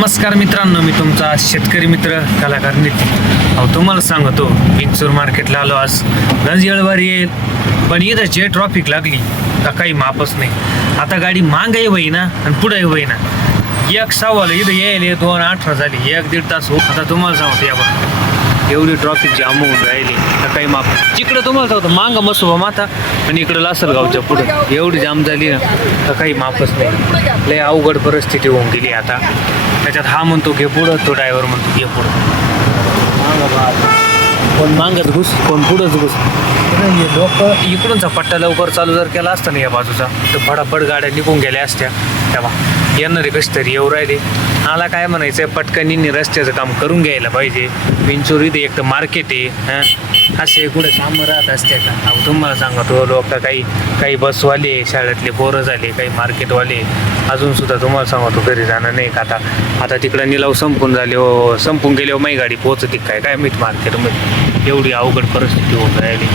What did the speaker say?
नमस्कार मित्रांनो, मी तुमचा शेतकरी मित्र कलाकार नितीन. अहो तुम्हाला सांगतो, विंचूर मार्केटला आलो. आज गंज येळवारी येईल, पण इथं जे ट्रॉफिक लागली का काही मापच नाही. आता गाडी मागही होईना आणि पुढेही होईना. 1:15 इथं यायला 2:18 झाली, 1-1.5 तास होत. आता तुम्हाला सांगतो या बघा, एवढी ट्रॉफिक जाम होऊन राहिली तर काही माप. तिकडं तुम्हाला सांगतो मांग मसोबा माथा आणि इकडं लासलगावच्या पुढं एवढी जाम झाली ना तर काही मापच नाही. लय अवघड परिस्थिती होऊन गेली आता. त्याच्यात हा म्हणतो घे पुढं, तो ड्रायव्हर म्हणतो घे पुढं. कोण मागत घुस, कोण पुढंच घुस. लोक इकडूनचा पट्टा लवकर चालू जर केला असता ना या बाजूचा तर फटाफट गाड्या निघून गेल्या असत्या. तेव्हा येणारे कशी तरी येऊ राहिले. मला काय म्हणायचं आहे, पटकन रस्त्याचं काम करून घ्यायला पाहिजे. विंचुरी ते एक तर मार्केट आहे, असे कुठे कामं राहत असते का? अहो तुम्हाला सांगतो, लोक काही बसवाले, शाळेतले पोरं झाले, काही मार्केटवाले अजूनसुद्धा तुम्हाला सांगतो घरी जाणं नाही का. आता तिकडं निलाव संपून गेले, माई गाडी पोहोचते काय मीठ मार्केटमध्ये. एवढी अवघड परिस्थिती होऊन राहिली.